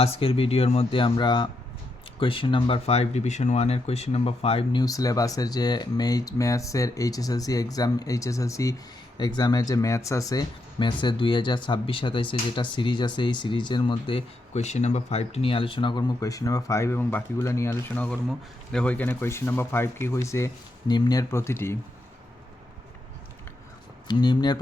আজকের ভিডিওর মধ্যে আমরা কোয়েশ্চেন নাম্বার 5 ডিভিশন 1-এর কোয়েশ্চেন নাম্বার 5 নিউ সিলেবাসের যে ম্যাথসের এইচএসএলসি এক্সামের যে ম্যাথস আছে, ম্যাথসের 2026-27 যেটা সিরিজ আছে, এই সিরিজের মধ্যে কোয়েশ্চেন নাম্বার 5টি নিয়ে আলোচনা করবো। কোয়েশ্চেন নাম্বার 5 এবং বাকিগুলো নিয়ে আলোচনা করবো। দেখো এখানে কোয়েশ্চেন নাম্বার 5 কী হয়েছে, নিম্নের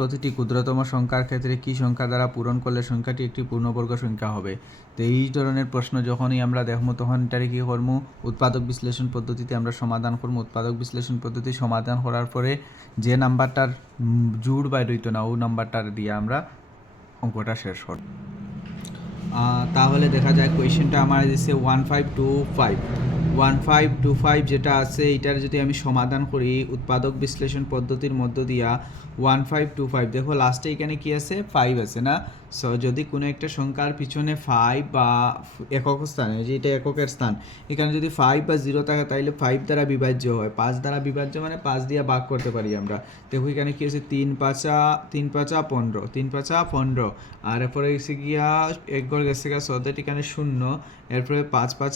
প্রতিটি ক্ষুদ্রতম সংখ্যার ক্ষেত্রে কি সংখ্যা দ্বারা পূরণ করলে সংখ্যাটি একটি পূর্ণবর্গ সংখ্যা হবে। তো এই ধরনের প্রশ্ন যখনই আমরা দেখবো তখন এটারে কী করবো, উৎপাদক বিশ্লেষণ পদ্ধতিতে আমরা সমাধান করবো। উৎপাদক বিশ্লেষণ পদ্ধতি সমাধান করার পরে যে নাম্বারটার জুড় বাইর হইতো না, ওই নাম্বারটার দিয়ে আমরা অঙ্কটা শেষ করব। তাহলে দেখা যায় কোয়েশ্চেনটা আমার দিচ্ছে 1525 যেটা আছে, এটার যদি আমি সমাধান করি উৎপাদক বিশ্লেষণ পদ্ধতির মধ্য দিয়া 1525, দেখো লাস্টে এখানে কি আছে, 5 আছে না। সো যদি কোনো একটা সংখ্যার পিছনে 5 বা একক স্থানে, যে এটা এককের স্থান, এখানে যদি 5 বা 0 থাকে তাহলে 5 দ্বারা বিভাজ্য হয়। 5 দ্বারা বিভাজ্য মানে 5 দিয়ে ভাগ করতে পারি আমরা। দেখো এখানে কি আছে, 3 5 15, আর এরপরে গেছে গিয়া এক ঘর গেছে গিয়া সদের এখানে 0, এরপরে 5 5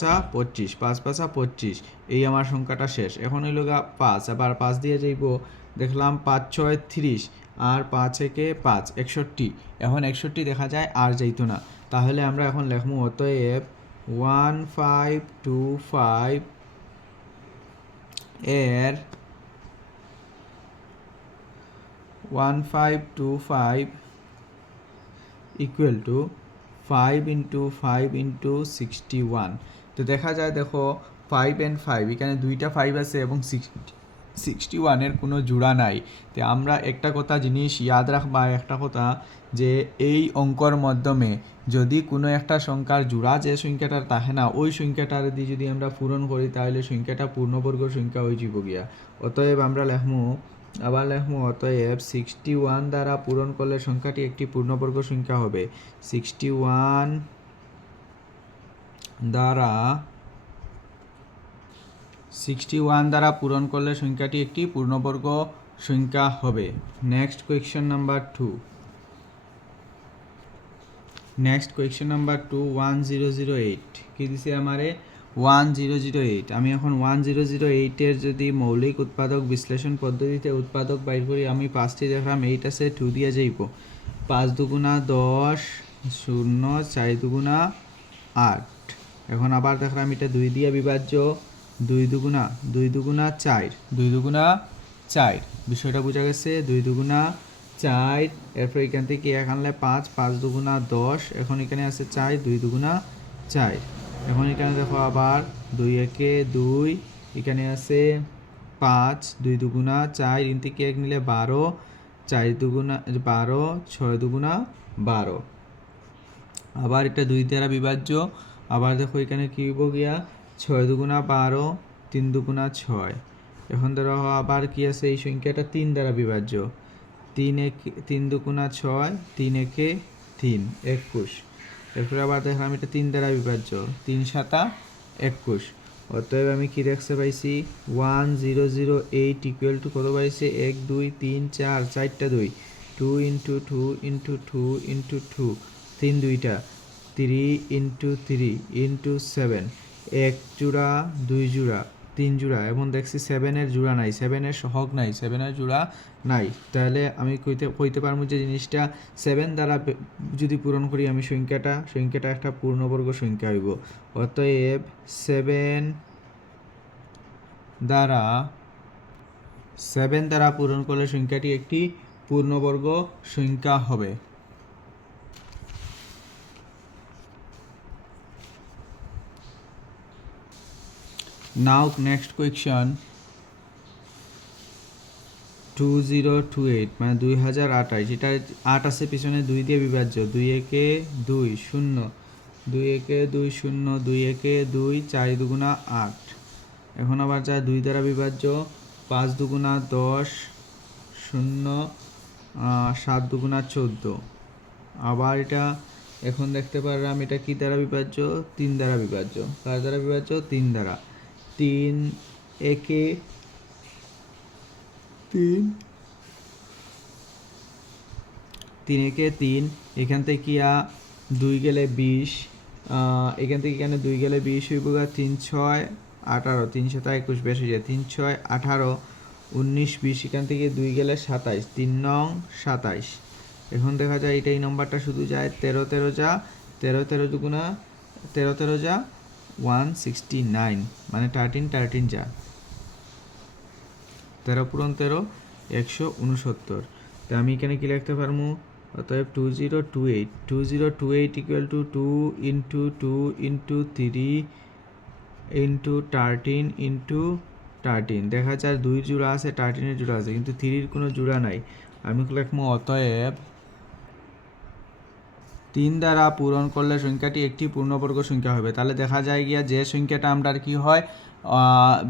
25, এই আমার সংখ্যাটা শেষ। এখন হইল গা 5, আবার 5 দিয়ে যাইব, দেখলাম 5 6 30, আর 5 একে 5 61। এখন 61 দেখা যায় আর যাইতো না, তাহলে আমরা এখন লিখবো অতএব 1525 এর 1525 ইকুয়াল টু 5 ইন্টু 5 ইন্টু 61। তো দেখা যায়, দেখো 5 and 5, এখানে দুইটা 5 আছে এবং 61-এর কোনো জোড়া নাই। তো আমরা একটা জিনিস ইয়াদ রাখবা, একটা কথা, যে এই অঙ্কর মাধ্যমে যদি কোনো একটা সংখ্যার জোড়া যে সংখ্যাটার থাকে না, ওই সংখ্যাটার দিয়ে যদি আমরা পূরণ করি তাহলে সংখ্যাটা পূর্ণবর্গ সংখ্যা হয়ে যাব গিয়া। অতএব আমরা লিখবো, অতএব 61 দ্বারা পূরণ করলে সংখ্যাটি একটি পূর্ণবর্গ সংখ্যা হবে। 61 দ্বারা পূরণ করলে সংখ্যাটি একটি পূর্ণবর্গ সংখ্যা হবে। নেক্সট কোয়েশ্চেন নাম্বার 2, 1008 কি দিছে আমারে, 1008। আমি এখন 1008-এর যদি মৌলিক উৎপাদক বিশ্লেষণ পদ্ধতিতে উৎপাদক বাইর করি, আমি 5টি দেখলাম 8 আছে, 2 দিয়ে যাইব। 5 দুগুণা 10, 0 4 দুগুণা 8। এখন আবার দেখলাম এটা 2 দিয়ে বিভাজ্য, 2 দুগুণা 4, বিষয়টা বোঝা গেছে। 2 দুগুণা 4, এরপর এখান থেকে এক আনলে 5 দুগুণা 10, এখন এখানে আছে 4, 2 দুগুণা 4। এখন এখানে দেখো আবার 2 একে 2, এখানে আছে 5, 2 দুগুণা 4, এখান থেকে 1 নিলে 12, 4 দুগুণা 12, 6 দুগুণা 12। আবার এটা 2 দ্বারা বিভাজ্য, আবার দেখো এখানে কি হইব গিয়া, 6 দুগুণা 12, 3 দুগুণা 6। এখন ধরো আবার কি আছে, এই সংখ্যাটা 3 দ্বারা বিভাজ্য, 3 দুগুণা 6, 3 একে 3 21। এরপরে আবার দেখলাম এটা 3 দ্বারা বিভাজ্য, 3 7 21। অতএব আমি কি দেখতে পাইছি, 1008 ইকুয়াল টু কত পাইছে, 1 2 3 4, 4টা 2, 2 ইন্টু 2 ইন্টু 2 ইন্টু 2, 3 দুইটা, 3 ইন্টু 3 ইন্টু 7, 1 জোড়া 2 জোড়া 3 জোড়া, এবং দেখছি 7-এর জোড়া নাই, 7-এর সহগ নাই, 7-এর জোড়া নাই। তাহলে আমি কইতে পারবো যে জিনিসটা 7 দ্বারা যদি পূরণ করি আমি সংখ্যাটা একটা পূর্ণবর্গ সংখ্যা হইব। অতএব 7 দ্বারা পূরণ করলে সংখ্যাটি একটি পূর্ণবর্গ সংখ্যা হবে। Now next question, 2028 মানে 2028, এটা 8 আছে পিছনে 2 দিয়ে বিভাজ্য, 2 একে 2 0, 2 একে 2 0, 2 একে 2, 4 দুগুণা 8। এখন আবার যা 2 দ্বারা বিভাজ্য, 5 দুগুণা 10, 0 7 দুগুণা 14। আবার এটা এখন দেখতে পারলাম এটা কি দ্বারা বিভাজ্য, 3 দ্বারা বিভাজ্য। কার দ্বারা বিভাজ্য, 3 দ্বারা। 3 একে 3, 3 একে 3, এখান থেকে 2 গেলে 20, এখান থেকে এখানে 2 গেলে 20 হইব, 3 6 18, 3 7 21 বেশি যায়, 3 6 18 19 20, এখান থেকে 2 গেলে 27, 3 নং 27। এখন দেখা যায় এটা এই নম্বরটা শুধু যায় 13 13 যা 13 13 দুগুণা 13 13 যা 169, মানে 13 13 যা 13 পূরণ 13 169। তো আমি এখানে কি লিখতে পারবো? অতএব 2028 2028 equal to 2 into 2 into 3 into 13 into 13। দেখা যায় 2 জোড়া আছে, 13 জোড়া আছে, কিন্তু 3 কোনো জোড়া নাই। আমি লিখবো অতএব 3 দ্বারা পূরণ করলে সংখ্যাটি একটি পূর্ণবর্গ সংখ্যা হবে। তাহলে দেখা যায় গিয়া যে সংখ্যাটা আমরা কি হয়,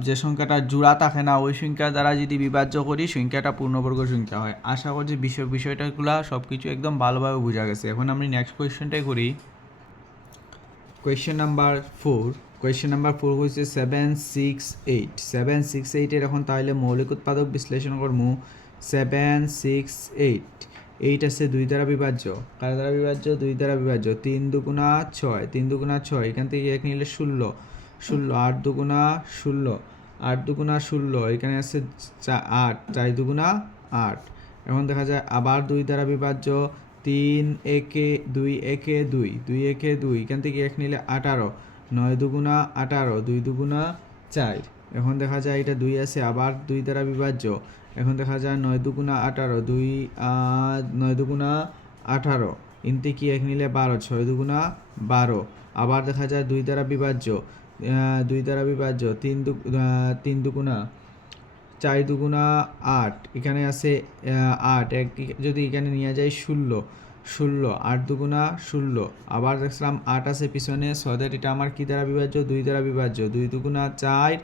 যে সংখ্যাটা জোড়া থাকে না ওই সংখ্যা দ্বারা যদি বিভাজ্য করি সংখ্যাটা পূর্ণবর্গ সংখ্যা হয়। আশা করছি বিষয়টাগুলো সব কিছু একদম ভালোভাবে বোঝা গেছে। এখন আমি নেক্সট কোয়েশ্চেনটাই করি। Question number 4। কোয়েশ্চেন নাম্বার 4 হচ্ছে 7 6 8। 7 6 8 এর এখন তাহলে মৌলিক উৎপাদক বিশ্লেষণ করবো। 7 6 8 8 আছে 2 দ্বারা বিভাজ্য। কার দ্বারা বিভাজ্য? 2 দ্বারা বিভাজ্য। 3 দুগুণা 6, 3 দুগুণা 6, এখান থেকে 1 নিলে 16 16, 8 দুগুণা 16, 8 দুগুণা 16, এখানে আছে 8, 4 দুগুণা 8। এখন দেখা যায় আবার 2 দ্বারা বিভাজ্য। 3 একে 2 একে 2, 2 একে 2, এখান থেকে 1 নিলে 18, 9 দুগুণা 18, 2 দুগুণা 4। এখন দেখা যায় এটা 2 আছে, আবার 2 দ্বারা বিভাজ্য। এখন দেখা যায় 9 দুগুণা 18, 9 দুগুণা 18, ইনতে কি 1 নিলে 12, 6 দুগুণা 12। আবার দেখা যায় 2 দ্বারা বিভাজ্য। 2 দ্বারা বিভাজ্য। 3 দুগুণা 4 দুগুণা 8, এখানে আছে 8, যদি এখানে নিয়ে যায় 16 16, 8 দুগুণা 16। আবার দেখলাম 8 আছে পিছনে, সো দ্যাট এটা আমার কি দ্বারা বিভাজ্য? 2 দ্বারা বিভাজ্য। 2 দুগুণা 4,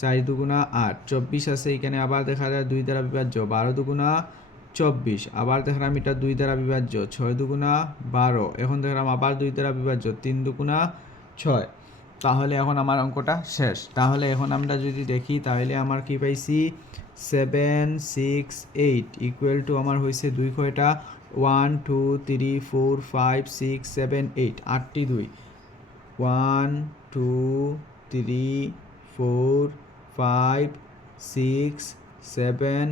4 দুগুণা 8, 24 আছে এখানে, আবার দেখা যায় 2 দ্বারা বিভাজ্য। 12 দুগুণা 24, আবার দেখলাম এটা 2 দ্বারা বিভাজ্য। 6 দুগুণা 12, এখন দেখলাম আবার 2 দ্বারা বিভাজ্য। 3 দুগুণা 6। তাহলে এখন আমার অঙ্কটা শেষ। তাহলে এখন আমরা যদি দেখি তাহলে আমার কি পাইছি? 7 6 8 ইকুয়াল টু আমার হয়েছে 2 কয়টা? 1 2 3 4 5 6 7 8, 8টি 2। 1 2 3 4 5 6 7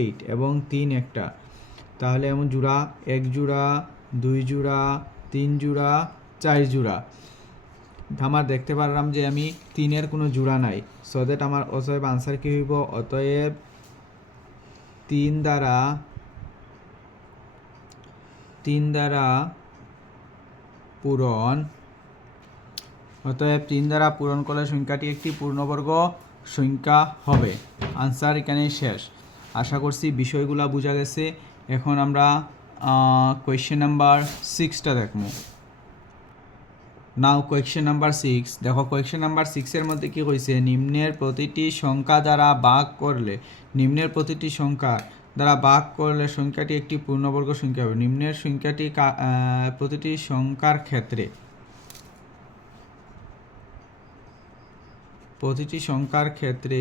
8 এবং 3 একটা। তাহলে এমন জোড়া 1 জোড়া 2 জোড়া 3 জোড়া 4 জোড়া। আমার দেখতে পারলাম যে আমি 3-এর কোনো জোড়া নাই, সো দ্যাট আমার অতএব আনসার কি হইব? অতএব 3 দ্বারা পূরণ, অতএব 3 দ্বারা পূরণ করলে সংখ্যাটি একটি পূর্ণবর্গ সংখ্যা হবে। আনসার এখানেই শেষ। আশা করছি বিষয়গুলো বোঝা গেছে। এখন আমরা কোয়েশ্চেন নাম্বার 6টা দেখবো। নাও কোয়েশ্চেন নাম্বার 6 দেখো। কোয়েশ্চেন নাম্বার 6-এর মধ্যে কি কইছে? নিম্নের প্রতিটি সংখ্যা দ্বারা ভাগ করলে, নিম্নের প্রতিটি সংখ্যা দ্বারা ভাগ করলে সংখ্যাটি একটি পূর্ণবর্গ সংখ্যা হবে। নিম্নের সংখ্যাটি প্রতিটি সংখ্যার ক্ষেত্রে, প্রতিটি সংখ্যার ক্ষেত্রে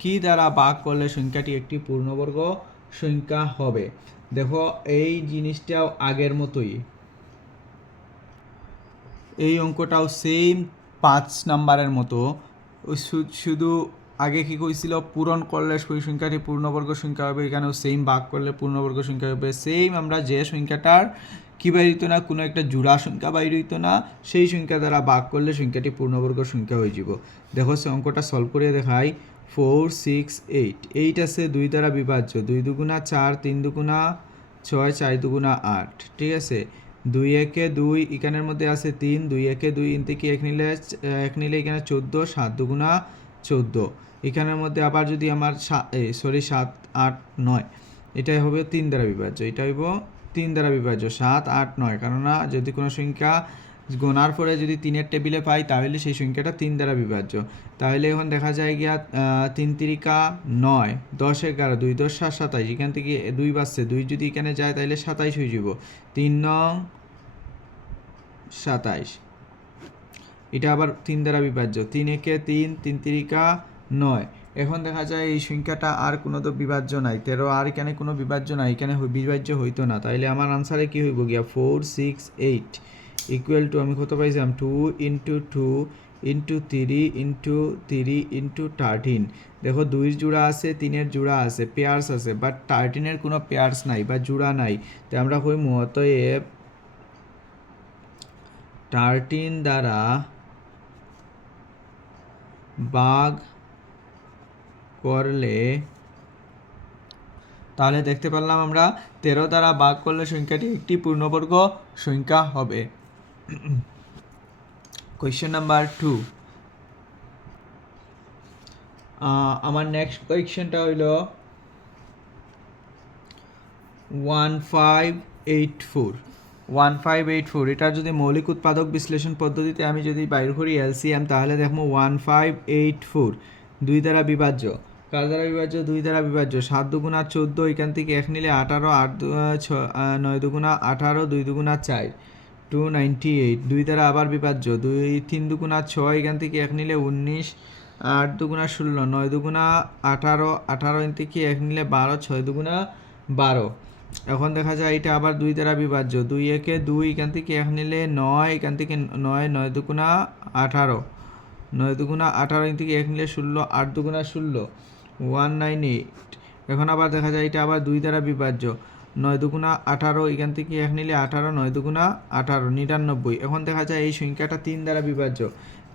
কি দ্বারা ভাগ করলে সংখ্যাটি একটি পূর্ণবর্গ সংখ্যা হবে। দেখো এই জিনিসটাও আগের মতোই, এই অঙ্কটাও সেম 5 নাম্বারের মতো। শুধু আগে কি কইছিল? পূরণ করলে ওই সংখ্যাটি পূর্ণবর্গ সংখ্যা হবে, এখানেও সেম ভাগ করলে পূর্ণবর্গ সংখ্যা হবে। সেম আমরা যে সংখ্যাটার কি বাইর হইতো না, কোনো একটা জোড়া সংখ্যা বাইর হইতো না, সেই সংখ্যা দ্বারা ভাগ করলে সংখ্যাটি পূর্ণবর্গ সংখ্যা হয়ে যাব। দেখো সে অঙ্কটা সলভ করে দেখাই। 4 6 8, 8 আছে 2 দ্বারা বিভাজ্য। 2 দুগুণা 4, 3 দুগুণা 6, 4 দুগুণা 8, ঠিক আছে। 2 একে 2, এখানের মধ্যে আছে 3, 2 একে 2, ইন থেকে 1 নিলে এখানে 14, 7 দুগুণা 14, এখানের মধ্যে আবার যদি আমার 7 8 9, এটাই হবে 3 দ্বারা বিভাজ্য। এটা হইব 3 দ্বারা বিভাজ্য 7 8 9, কেননা যদি কোনো সংখ্যা গোনার পরে যদি 3-এর টেবিলে পাই তাহলে সেই সংখ্যাটা 3 দ্বারা বিভাজ্য। তাহলে এখন দেখা যায় গিয়া 3 তিরিকা 9, 10 11, 2 10 7 27, এখান থেকে 2 বাজছে, 2 যদি এখানে যায় তাহলে 27 হয়ে যাব। 3 নং 27, এটা আবার 3 দ্বারা বিভাজ্য। 3 একে 3, 3 তিরিকা 9। এখন দেখা যায় এই সংখ্যাটা আর কোনো তো বিভাজ্য নাই, 13 আর এখানে কোনো বিভাজ্য নাই, এখানে বিভাজ্য হইতো না। তাইলে আমার আনসারে কি হইব গিয়া? 4 6 8, ইকুয়াল টু আমি কত পাইছিলাম 2 ইন্টু 2 ইন্টু 3 ইন্টু 3 ইন্টু 13। দেখো 2 জোড়া আছে, 3 জোড়া আছে, পেয়ার্স আছে, বাট 13 কোনো পেয়ার্স নাই বা জোড়া নাই। তো আমরা কইমু অতএব 13 দ্বারা ভাগ করলে, তাহলে দেখতে পারলাম আমরা 13 দ্বারা ভাগ করলে সংখ্যাটি একটি পূর্ণবর্গ সংখ্যা হবে। কোয়েশ্চেন নাম্বার 2, আমার নেক্সট কোয়েশ্চেনটা হইল 1584। এটা যদি মৌলিক উৎপাদক বিশ্লেষণ পদ্ধতিতে আমি যদি বাইর করি এলসিএম, তাহলে দেখবো 1584 2 দ্বারা বিভাজ্য। কার দ্বারা বিভাজ্য? 2 দ্বারা বিভাজ্য। 7 দুগুণা 14, এখান থেকে 1 নিলে 18, 9 দুগুণা 18, 2 দুগুণা 4, 298। 2 দ্বারা আবার বিভাজ্য। 3 দুগুণা 6, এখান থেকে 1 নিলে 19, 8 দুগুণা 16, 9 দুগুণা 18, 18 এখান থেকে 1 নিলে 12, 6 দুগুণা 12। এখন দেখা যায় এটা আবার 2 দ্বারা বিভাজ্য। 2 একে 2, এখান থেকে 1 নিলে 9, এখান থেকে 9, 9 দুগুণা 18, 9 দুগুণা 18 এখান থেকে 1 নিলে 16, 8 দুগুণা 16, 198। এখন আবার দেখা যায় এটা আবার 2 দ্বারা বিভাজ্য। 9 দুগুণা 18, এখান থেকে 1 নিলে 18, 9 দুগুণা 18, 99। এখন দেখা যায় এই সংখ্যাটা 3 দ্বারা বিভাজ্য।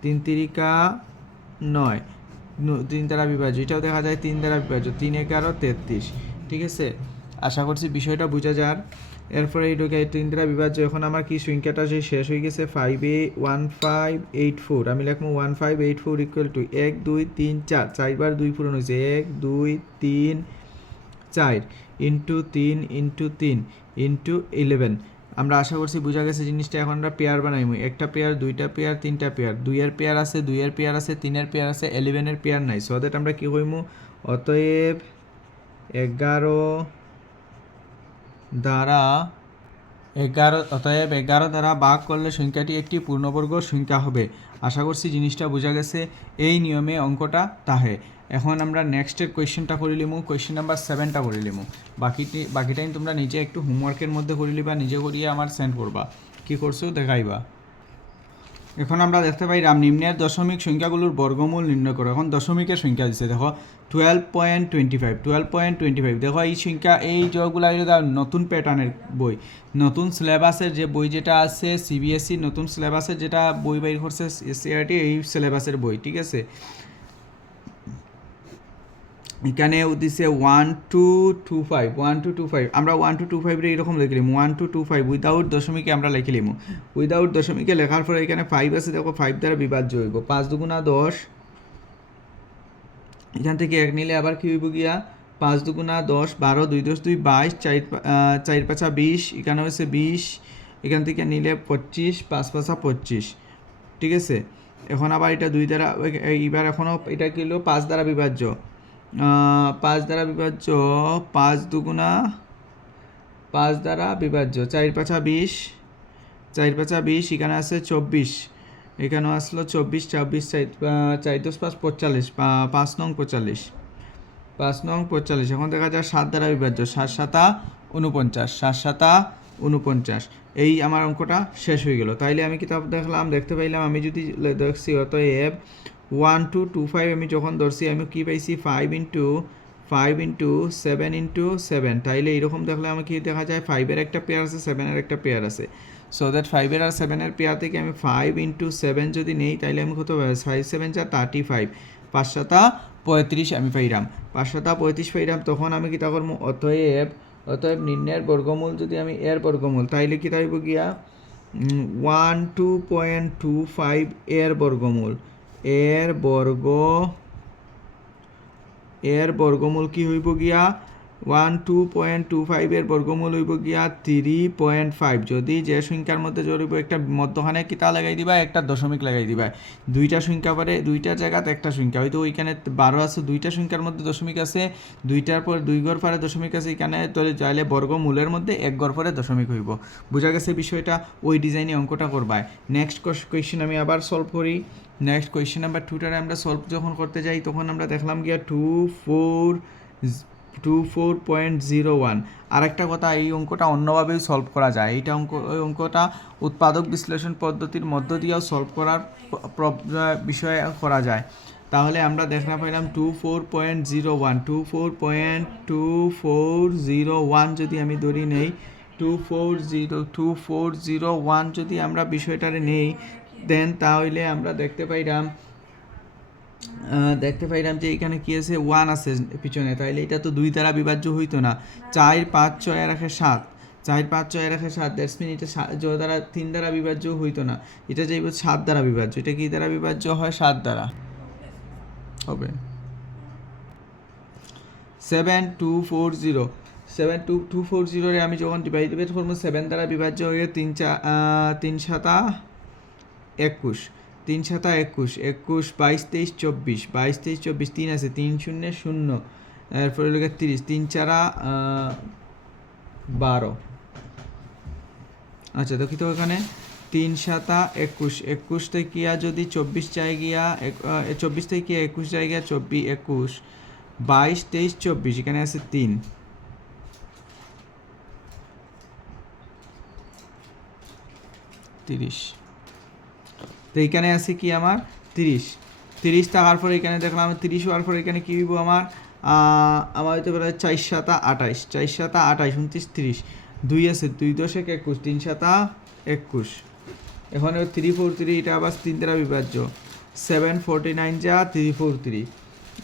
3 তিরিকা 9, 3 দ্বারা বিভাজ্য। এটাও দেখা যায় 3 দ্বারা বিভাজ্য। 3 11 33। ঠিক আছে, আশা করছি বিষয়টা বোঝা যার। এরপরে এইটাকে 3 দ্বারা বিভাজ্য। এখন আমার কি সংখ্যাটা যে শেষ হয়ে গেছে 1584। আমি লিখবো 1584 ইকুয়াল টু 1 2 3 4, 4 বার 2 পূরণ হয়েছে, 1 2 3 4 ইন্টু 3 ইন্টু 3 ইন্টু 11। আমরা আশা করছি বোঝা গেছে জিনিসটা। এখন আমরা পেয়ার বানাইমু, একটা পেয়ার, দুইটা পেয়ার, তিনটা পেয়ার। 2 এর পেয়ার আছে, 2 এর পেয়ার আছে, 3 এর পেয়ার আছে, 11 এর পেয়ার নাই। সো দ্যাট আমরা কি কইমু, অতএব 11 দ্বারা ভাগ করলে সংখ্যাটি একটি পূর্ণবর্গ সংখ্যা হবে। আশা করছি জিনিসটা বোঝা গেছে। এই নিয়মে অঙ্কটা তাহে। এখন আমরা নেক্সটের কোয়েশ্চেনটা করে লিমু, কোয়েশ্চেন নাম্বার 7টা করে লিমু। বাকিটাই তোমরা নিজে একটু হোমওয়ার্কের মধ্যে করে লিবা, নিজে করিয়ে আমার সেন্ড করবা, কি করছো দেখাইবা। এখন আমরা দেখতে পাইলাম নিম্নের দশমিক সংখ্যাগুলোর বর্গমূল নির্ণয় করো। এখন দশমিকের সংখ্যা দিচ্ছে, দেখো 12.25। দেখো এই সংখ্যা, এই যেগুলো নতুন প্যাটার্নের বই, নতুন সিলেবাসের যে বই যেটা আছে সিবিএসই নতুন সিলেবাসের যেটা বই বাইর করছে এসসিআরটি, এই সিলেবাসের বই। ঠিক আছে, এখানে দিছে 1225। আমরা 1225 এইরকম লিখলিম 1225 উইদাউট দশমিকে আমরা লিখলিম। উইদাউট দশমিকে লেখার পরে এখানে 5 আছে, দেখো 5 দ্বারা বিভাজ্য হইব। 5 দুগুণা 10, এখান থেকে 1 নিলে আবার কি হইব গিয়া 5 দুগুণা 10, 12, 2 10 2 22, 4 5 20, এখানে হচ্ছে 20, এখান থেকে নিলে 25, 5 5 25। ঠিক আছে, এখন আবার এটা 2 দ্বারা, এইবার এখনও এটা কি হলো 5 দ্বারা বিভাজ্য। 5 দ্বারা বিভাজ্য, 5 দুগুণা 5 দ্বারা বিভাজ্য। 4 5 20, 4 5 20, এখানে আছে 24, এখানেও আসলো 24, 24 4 10 5 45, 5 নং 45, 5 নং 45। এখন দেখা যায় 7 দ্বারা বিভাজ্য, 7 7 49, 7 7 49। এই আমার অঙ্কটা শেষ হয়ে গেল। তাইলে আমি কিতাব দেখতে পাইলাম, আমি যদি দেখছি অতএব 1225 আমি যখন ধরছি আমি কি পাইছি 5 ইন্টু 7 ইন্টু 7। তাইলে এইরকম দেখলে আমি কি দেখা যায় 5-এর একটা পেয়ার আছে, 7-এর একটা পেয়ার আছে। সো দ্যাট 5-এর আর 7-এর পেয়ার থেকে আমি 5 ইন্টু 7 যদি নেই, তাইলে আমি কত পাই, 5 7 যা 35, 5 7 35 আমি পাইলাম, 5 7 35 পাইলাম। তখন আমি কি তা করবো, অতএব নিম্নের বর্গমূল যদি আমি এর বর্গমূল, তাইলে কি তাইব গিয়া 12.25 এর বর্গমূল, এর বর্গমূল কি হইব গিয়া 12.25 এর বর্গমূল হইব গিয়া 3.5। যদি যে সংখ্যার মধ্যে জড়িব একটা মধ্যখানে কিতা লাগাই দিবা, একটা দশমিক লাগাই দিবা। দুইটা সংখ্যা পারে, দুইটা জায়গাতে একটা সংখ্যা হয়তো ওইখানে 12 আছে, দুইটা সংখ্যার মধ্যে দশমিক আছে, দুইটার পর 2 ঘর পরে দশমিক আছে, এখানে তাহলে চাইলে বর্গমূলের মধ্যে 1 ঘর পরে দশমিক হইব। বোঝা গেছে বিষয়টা? ওই ডিজাইনে অঙ্কটা করবা। নেক্সট কোয়েশ্চেন আমি আবার সলভ করি। নেক্সট কোয়েশ্চেন নাম্বার 2টারে আমরা সলভ যখন করতে যাই, তখন আমরা দেখলাম গিয়া 2 4 24.01। আরেকটা কথা, এই অঙ্কটা অন্যভাবেও সলভ করা যায়। এই অঙ্কটা উৎপাদক বিশ্লেষণ পদ্ধতির মধ্য দিয়েও সলভ করার বিষয়ে করা যায়। তাহলে আমরা দেখা পাইলাম 24.01 যদি আমি ধরি নেই, 2401 যদি আমরা বিষয়টারে নেই, দেন তাহলে আমরা দেখতে পাইলাম যে এখানে কি আছে, 1 আছে পিছনে, তাইলে এটা তো 2 দ্বারা বিভাজ্য হইতো না। 4 5 6 রাখে 7, 4 5 6 রাখে 7, দ্যাটস মিন এটা 3 দ্বারা বিভাজ্য হইতো না, এটা যাইব 7 দ্বারা বিভাজ্য। এটা কি দ্বারা বিভাজ্য হয়? 7 দ্বারা হবে। 7240 রে আমি যখন ডিভাইড করবো 7 দ্বারা বিভাজ্য হয়ে 3 7 21, 3 7 21, 21 22 23 24, 22 23 24, 3 আছে, 3 0 0, এরপরে লোকের 30, 3 4 12। আচ্ছা দেখি তো এখানে 3 7 21, 21 থেকে গিয়া যদি 24 চাই গিয়া 24 থেকে গিয়া 21 চাই গিয়া 24 21, 22 23 24, এখানে আছে 3, 30। তো এইখানে আছে কি আমার 30 থাকার পরে এখানে দেখলাম 30 হওয়ার পরে এখানে কি হইব আমার হইতে পারে 4 7 28, 4 7 28 29 30, 2 আছে, 2 10 21, 3 7 21। এখন 343, এটা আবার 3 দ্বারা বিভাজ্য, 749 যা 343।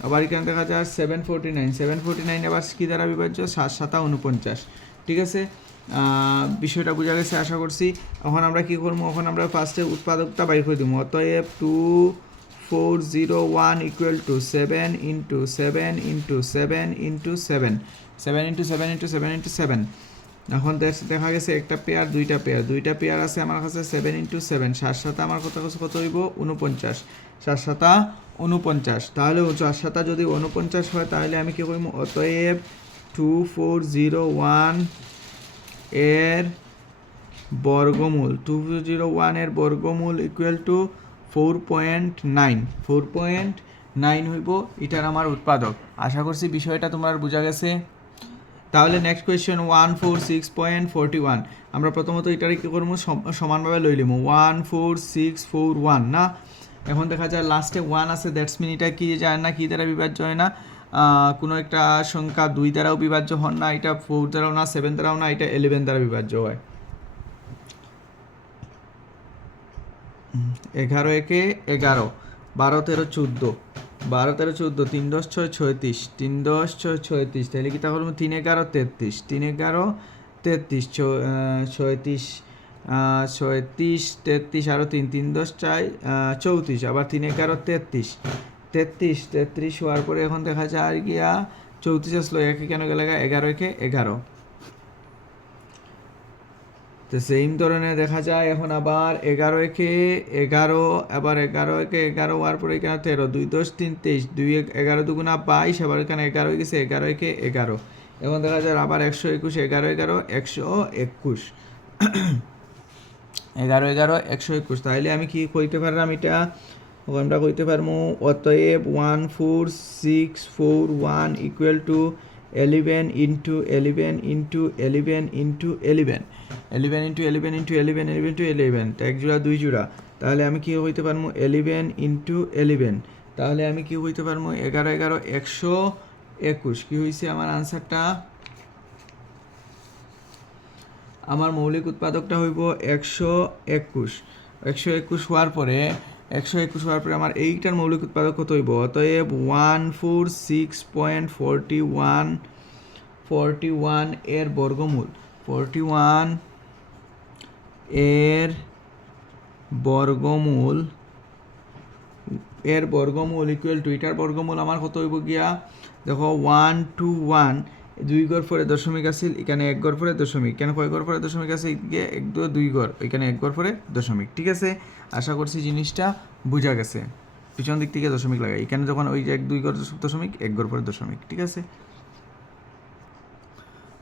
আবার এখানে দেখা যায় 749 আবার কি দ্বারা বিভাজ্য? 7 7 49। ঠিক আছে, বিষয়টা বোঝা গেছে আশা করছি। এখন আমরা কি করবো, এখন আমরা ফার্স্টে উৎপাদকটা বাইর করে দিব। অতএব 2401 equal to 7 into 7 into 7 into 7, 7 into 7 into 7 into 7। এখন দেখা গেছে একটা পেয়ার, দুইটা পেয়ার আছে আমার কাছে, 7 ইন্টু 7, 7 7 আমার কত হইব? 49, 7 7 49। তাহলে 7 7 যদি 49 হয়, তাহলে আমি কি করব? অতএব 2401 এর বর্গমূল, 2401 এর বর্গমূল ইকুয়াল টু 4.9 হইব, এটার আমার উৎপাদক। আশা করছি বিষয়টা তোমার বোঝা গেছে। তাহলে নেক্সট কোয়েশ্চেন 146.41। আমরা প্রথমত এটারে কি করবো? সমানভাবে লই লিমু, 14641 না। এখন দেখা যায় লাস্টে 1 আছে, দ্যাটস মিন এটা কি যায় না, কি দ্বারা বিভাজ্য হয় না, কোনো একটা সংখ্যা 2 দ্বারাও বিভাজ্য হন না, এটা 4 দ্বারাও না, 7 দ্বারাও না, এটা 11 দ্বারা বিভাজ্য হয়। 11 একে 11, 12 13 14, 12 13 14, 3 10 6 36, 3 10 6 36, তাহলে কি তা করবো? 3 11 33, 3 11 33, 36 36 33 আরও 3, 3 10 4 34, আবার 3 11 33, 33 33 হওয়ার পরে এখন দেখা যায় আর গিয়া 34 আসলো, একে কেন গেলে 11 একে 11। তো সেম ধরনের দেখা যায় এখন আবার 11 একে 11, আবার 11 একে 11 হওয়ার পরে এখানে 13, 2 10 3 23, 2 11 দুগুণা 22, আবার এখানে 11 হয়ে গেছে, 11 একে 11। এখন দেখা যায় আবার 121, 11 11 121, 11 11 121। তাহলে আমি কি কইতে পারলাম? এটা আমরা কইতে পারবো অতএব 14641 equal to 11 into 11 into 11 into 11, 11 into 11 into 11, 11 into 11, এক জোড়া 2 জোড়া। তাহলে আমি কি হইতে পারবো? 11 ইন্টু 11, তাহলে আমি কি হইতে পারবো? 11 11 121। কি হয়েছে আমার আনসারটা? আমার মৌলিক উৎপাদকটা হইব 121। 121 হওয়ার পরে আমার এইটার মৌলিক উৎপাদক কত হইব? অতএব 146.41 এর বর্গমূল, 41 এর বর্গমূল ইকুয়াল টু, এটার বর্গমূল আমার কত হইব গিয়া? দেখো 1 2 1, 2 ঘর পরে দশমিক আছে, এখানে 1 ঘর পরে দশমিক, কেন কয় ঘর পরে দশমিক আছে? গিয়ে 1 2 2 ঘর, এখানে 1 ঘর পরে দশমিক। ঠিক আছে, আশা করছি জিনিসটা বোঝা গেছে। পিছন দিক থেকে দশমিক লাগাই, এখানে যখন ওই যে 1 2 ঘর দশমিক, 1 ঘর পরে দশমিক। ঠিক আছে,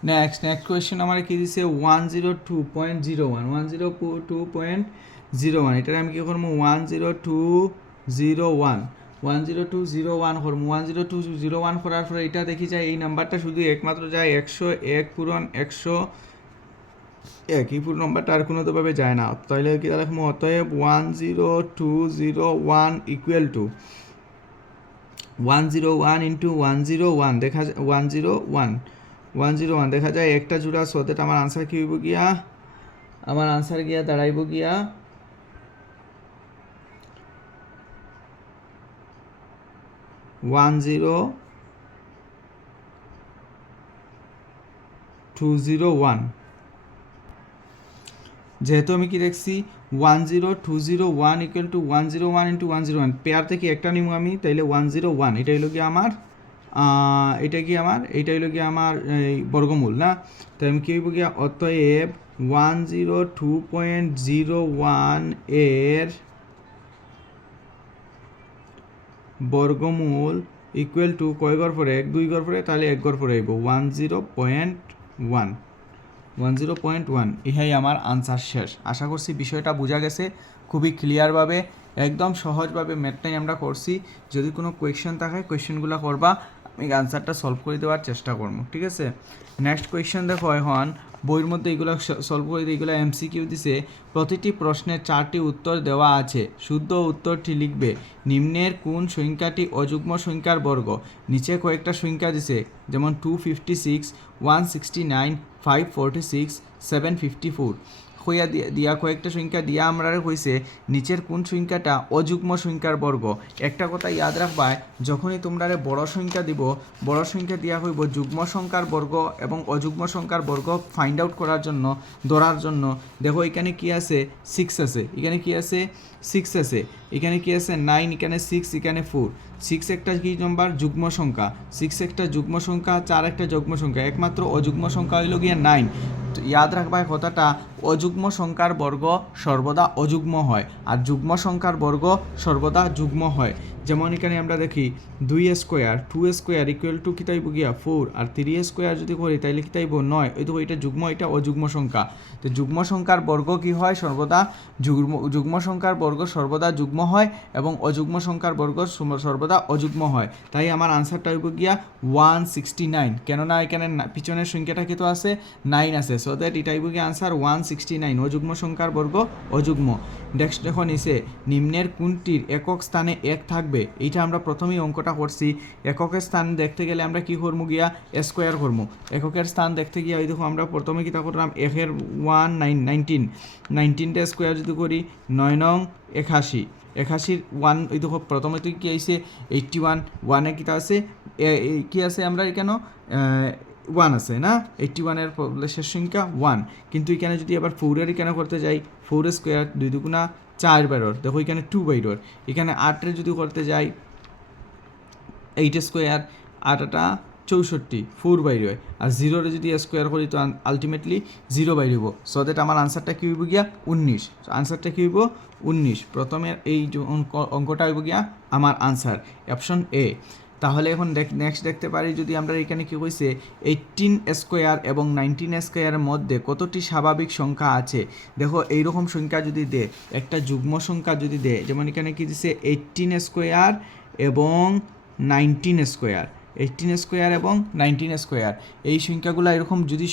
নেক্সট কোয়েশ্চেন আমার কি দিছে? 102.01, 102.01। এটার আমি কি করবো? 10201 10201 করবো 10201 করার পরে এটা দেখি যায় এই নাম্বারটা শুধু একমাত্র যায় 101 পূরণ 101 এই পুরো নাম্বারটা আর কোনোভাবে যায় না, তাহলে কি লিখবো অতএব 10201 ইকুয়াল টু 101 ইন্টু 101 দেখা যায় 101 দেখা যায় একটা জোড়া, সতেট আমার আনসার কি হইব গিয়া, আমার আনসার গিয়া দাঁড়াইব গিয়া 10201। যেহেতু আমি কি দেখছি 10201 ইকুয়াল টু 101 ইন্টু 101 পেয়ার থেকে একটা নিব আমি, তাইলে 101 এটা হইল গিয়ে আমার এইটা হইল গিয়ে আমার বর্গমূল না, তাই আমি কি হইব গিয়া অতএব 102.01 এর বর্গমূল ইকুয়াল টু কয় ঘর পরে 1 2 ঘর পরে, তাহলে 1 ঘর পরে আইব 10.1 ইহাই আমার আনসার শেষ। আশা করছি বিষয়টা বোঝা গেছে খুবই ক্লিয়ারভাবে, একদম সহজভাবে ম্যাথটাই আমরা করছি। যদি কোনো কোয়েশ্চেন থাকে কোয়েশ্চেনগুলো করবা, আমি আনসারটা সলভ করে দেওয়ার চেষ্টা করবো, ঠিক আছে। নেক্সট কোয়েশ্চেন দেখো, এখন বইয়ের মধ্যে এগুলো সলভ করে দিয়ে এগুলো এমসিকিউ দিছে। প্রতিটি প্রশ্নের 4টি উত্তর দেওয়া আছে, শুদ্ধ উত্তরটি লিখবে। নিম্নের কোন সংখ্যাটি অযুগ্ম সংখ্যার বর্গ? নিচে কয়েকটা সংখ্যা দিছে, যেমন 256, 169, 546, 754 হইয়া দিয়া কয়েকটা সংখ্যা দিয়া আমরা কইছে নিচের কোন সংখ্যাটা অযুগ্ম সংখ্যার বর্গ। একটা কথা ইয়াদ রাখবা, যখনই তোমরা বড় সংখ্যা দিব, বড় সংখ্যা দিয়া হইব যুগ্ম সংখ্যার বর্গ এবং অযুগ্ম সংখ্যার বর্গ ফাইন্ড আউট করার জন্য, ধরার জন্য। দেখো এখানে কি আছে 6 আছে, এখানে কি আছে 6 আছে, এখানে কি আছে 9, এখানে 6, এখানে 4। 6 একটা কি নাম্বার যুগ্ম সংখ্যা, 6 একটা যুগ্ম সংখ্যা, 4 একটা যুগ্ম সংখ্যা, একমাত্র অযুগ্ম সংখ্যা হইল গিয়ে 9। ইয়াদ রাখবা কথাটা, অযুগ্ম সংখ্যার বর্গ সর্বদা অযুগ্ম হয় আর যুগ্ম সংখ্যার বর্গ সর্বদা যুগ্ম হয়। যেমন এখানে আমরা দেখি 2 স্কোয়ার 2 স্কোয়ার ইকুয়াল টু কী তাইব গিয়া 4, আর 3 স্কোয়ার যদি করি তাহলে কী তাইব 9। এই তো এটা যুগ্ম, এটা অযুগ্ম সংখ্যা। তো যুগ্ম সংখ্যার বর্গ কি হয় সর্বদা যুগ্ম সংখ্যার বর্গ সর্বদা যুগ্ম হয় এবং অযুগ্ম সংখ্যার বর্গ সর্বদা অযুগ্ম হয়। তাই আমার আনসারটা হইব গিয়া 169, কেননা এখানে পিছনের সংখ্যাটা কিন্তু আছে 9 আছে, সো দ্যাট এটা হইব গিয়া আনসার 169, অযুগ্ম সংখ্যার বর্গ অযুগ্ম। নেক্সট দেখো নিচে নিম্নের কোনটির একক স্থানে 1 থাকবে, এইটা আমরা প্রথমেই অঙ্কটা করছি। এককের স্থান দেখতে গেলে আমরা কি করবো গিয়া স্কোয়ার করবো। এককের স্থান দেখতে গিয়া ওই দেখো আমরা প্রথমে কী করলাম, 1 19টা স্কোয়ার যদি করি 9 নং 81, 81 1 ওই দেখো প্রথমে তো কি আইছে 81, 1-এ কী আছে কি আছে আমরা এখানে 1 আছে না, 81-এর শেষ সংখ্যা 1। কিন্তু এখানে যদি আবার 4-এর এখানে করতে যাই, 4 স্কোয়ার 2 দুগুণা 4 বাইরর, দেখো এখানে 2 বাইরর। এখানে 8-এর যদি করতে যাই 8 স্কোয়ার 8টা 64, 4 বাইর হয়। আর 0-রে যদি স্কোয়ার করি তো আলটিমেটলি 0 বাইর হইব। সো দ্যাট আমার আনসারটা কী হইব গিয়া 19। আনসারটা কী হইব 19। প্রথমের এই অঙ্কটা হইব গিয়া আমার আনসার, অপশন এ। তাহলে এখন নেক্সট দেখতে পারি যদি আমরা এখানে কী কইছে 18 স্কোয়ার এবং 19 স্কোয়ারের মধ্যে কতটি স্বাভাবিক সংখ্যা আছে। দেখো এইরকম সংখ্যা যদি দে, একটা যুগ্ম সংখ্যা যদি দে, যেমন এখানে কি দিছে 18 স্কোয়ার এবং 19 স্কোয়ার, 18 স্কোয়ার এবং 19 স্কোয়ার, এই সংখ্যাগুলো এরকম যদি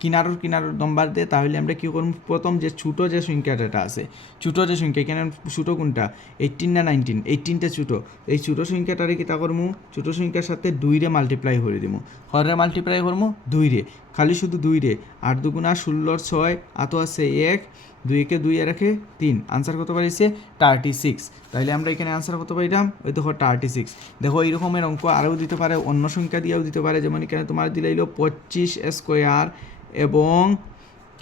কিনারোর নম্বর দেয়, তাহলে আমরা কী করব, প্রথম যে ছোটো যে সংখ্যাটা আছে, ছোটো যে সংখ্যা, এখানে ছোটো কোনটা 18 না 19, 18টা ছোটো, এই ছোটো সংখ্যাটারে কী তা করবো, ছোটো সংখ্যার সাথে 2-রে মাল্টিপ্লাই করে দিব। হরে মাল্টিপ্লাই করবো 2-রে, খালি শুধু 2-রে, 8 দুগুণা 16 6, আতো আছে 1, 2-কে 2 রেখে 3, আনসার কত পারিছে 36। তাইলে আমরা এখানে আনসার কত পাইলাম, ওই দেখো 36। দেখো এই রকমের অঙ্ক আরও দিতে পারে, অন্য সংখ্যা দিয়েও দিতে পারে, যেমন এখানে তোমার দিলাইল 25 স্কোয়ার এবং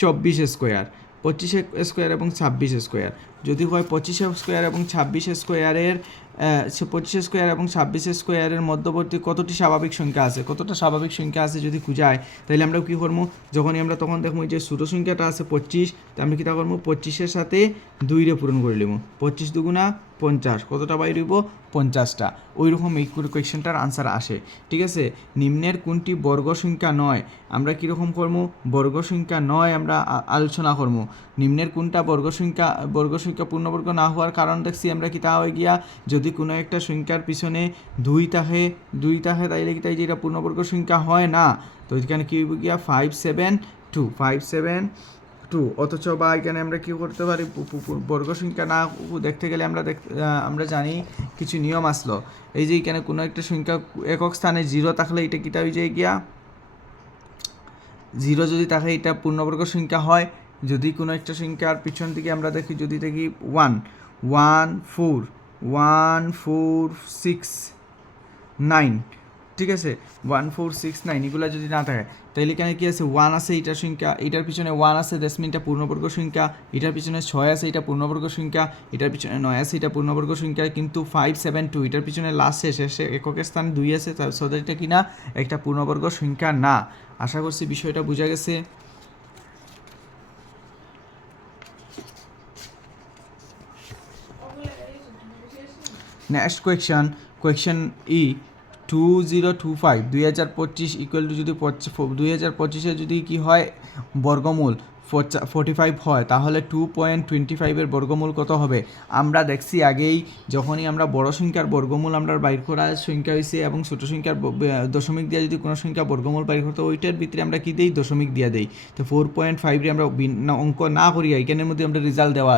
24 স্কোয়ার, 25 স্কোয়ার এবং 26 স্কোয়ার। যদি হয় 25 স্কোয়ার এবং 26 স্কোয়ারের 25 স্কোয়ার এবং 26 স্কোয়ারের মধ্যবর্তী কতটি স্বাভাবিক সংখ্যা আছে, কতটা স্বাভাবিক সংখ্যা আছে যদি খুঁজায়, তাহলে আমরা কী করবো, যখনই আমরা তখন দেখবো যে ছোটো সংখ্যাটা আছে 25, তো আমরা কী তা করবো 25-এর সাথে 2-রে পূরণ করে নেবো, 25 দুগুণা 50, কতটা বাইর হইব 50টা। ওই রকম এই কোয়েশ্চেনটার আনসার আসে, ঠিক আছে। নিম্নের কোনটি বর্গ সংখ্যা নয়, আমরা কীরকম করবো, বর্গ সংখ্যা নয় আমরা আলোচনা করবো। নিম্নের কোনটা বর্গ সংখ্যা পূর্ণবর্গ না হওয়ার কারণ দেখছি আমরা কি তা হয়ে গিয়া, যদি যদি কোনো একটা সংখ্যার পিছনে 2 থাকে তাইলে কি তাই যে এটা পূর্ণবর্গ সংখ্যা হয় না, তো এখানে কি হইব গিয়া 572 অথচ বা এখানে আমরা কি করতে পারি বর্গ সংখ্যা না দেখতে গেলে আমরা জানি কিছু নিয়ম আসলো। এই যে এখানে কোনো একটা সংখ্যা একক স্থানে 0 থাকলে এটা কিটা হয়ে যায় গিয়া 0 যদি থাকে এটা পূর্ণবর্গ সংখ্যা হয়। যদি কোনো একটা সংখ্যার পিছন দিকে আমরা দেখি, যদি দেখি 1 1 4 1 4 6 9, ঠিক আছে 1 4 6 9 এগুলো যদি না থাকে তাহলে এখানে কি আছে 1 আছে এটার সংখ্যা, এটার পিছনে 1 আছে দ্যাটস মিন এটা পূর্ণবর্গ সংখ্যা, এটার পিছনে 6 আছে এটা পূর্ণবর্গ সংখ্যা, এটার পিছনে 9 আছে এটা পূর্ণবর্গ সংখ্যা, কিন্তু 572 এটার পিছনে লাস্টে শেষে এককের স্থানে 2 আছে, সো দ্যাট এটা কি না একটা পূর্ণবর্গ সংখ্যা না। আশা করছি বিষয়টা বোঝা গেছে। Next question E 2025 2025 equal to যদি 2025 যদি কি হয় বর্গমূল 45 হয় তাহলে 2.25 বর্গমূল কত হবে? আমরা দেখছি আগেই যখনই আমরা বড় সংখ্যার বর্গমূল আমরা বাইর করার সংখ্যা হয়েছে এবং ছোটো সংখ্যার দশমিক দিয়ে যদি কোনো সংখ্যা বর্গমূল বাইর করতে ওইটার ভিতরে আমরা কি দিই দশমিক দিয়ে দিই। তো 4.5 আমরা অঙ্ক না করি এখানের মধ্যে আমরা রেজাল্ট দেওয়া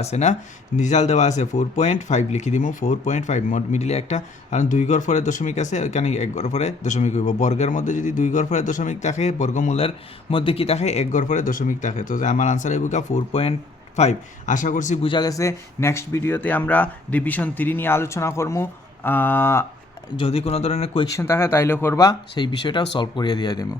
আছে 4.5 লিখে দিব 4.5 মিডিলে একটা, কারণ 2 ঘর পরে দশমিক আছে ওইখানে 1 ঘর পরে দশমিক হইব। বর্গের মধ্যে যদি 2 ঘর পরে দশমিক থাকে বর্গমূলের মধ্যে কি থাকে 1 ঘর পরে দশমিক থাকে, তো আমার আনসার হইব 4.5। আশা করছি বোঝা গেছে। নেক্সট ভিডিওতে আমরা ডিভিশন 3 নিয়ে আলোচনা করব। যদি কোনো ধরনের কোয়েশ্চেন থাকে তাইলে করবা, সেই বিষয়টাও সলভ করিয়ে দিয়ে দেবো।